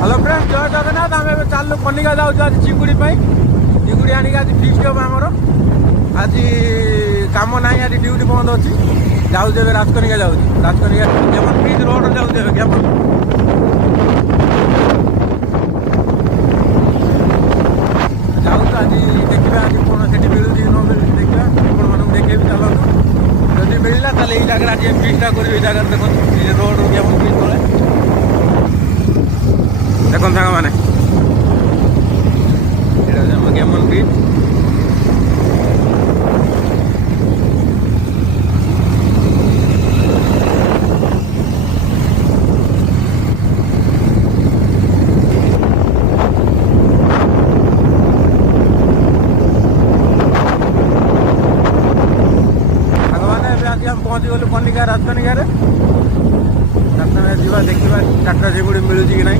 hello friends जय जगन्नाथ आम ए चलू कनिका जाऊँ आज चिंगुड़ी चिंगुड़ी आनिक आज फिक्स हम आमर आज कम ना आज ड्यूटी बंद अच्छी जाऊँ राजकनिका जाऊँ राजकनिका जेमन ब्रिज रोड जाऊँ जेमन जाऊँ आज देखा आज कौन से मिलूँ न मिलूँ देखा आपण मानक देखे चलतु जदि मिलला ताले ये जगह आज फिक्सटा करी जगह देखो रोड जेमन ब्रिज तले देखो सांग मैंने गेमन ब्रिज पहुँची गलु कनिका राजकनिका जावा देखा टाटा चिंगुड़ी मिलूँ कि ना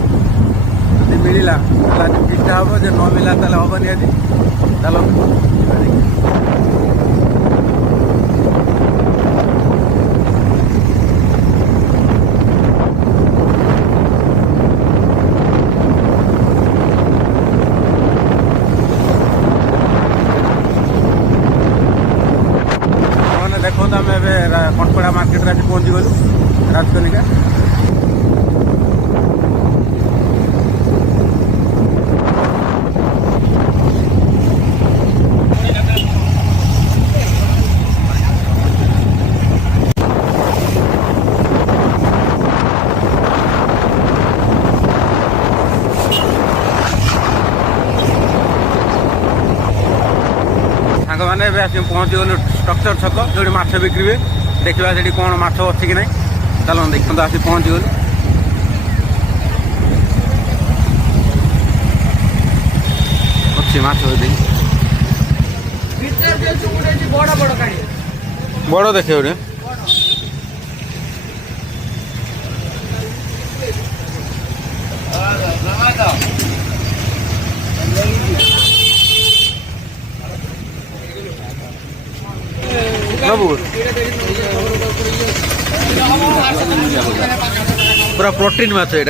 जी मिलला फिक्सटा हम जो न मिलला हेनी आज चलो देखो आम कटपड़ा मार्केट आज पहुँची गलु राजकनिका मैंने पहुँची गलु स्ट्रक्चर छक जो माछ बिक्री हुए देखा से कौन माछ अच्छी कि ना चलो देखते आसी पहुँची गलु अच्छी माछ बड़ देखे रे पूरा प्रोटीन माछ ये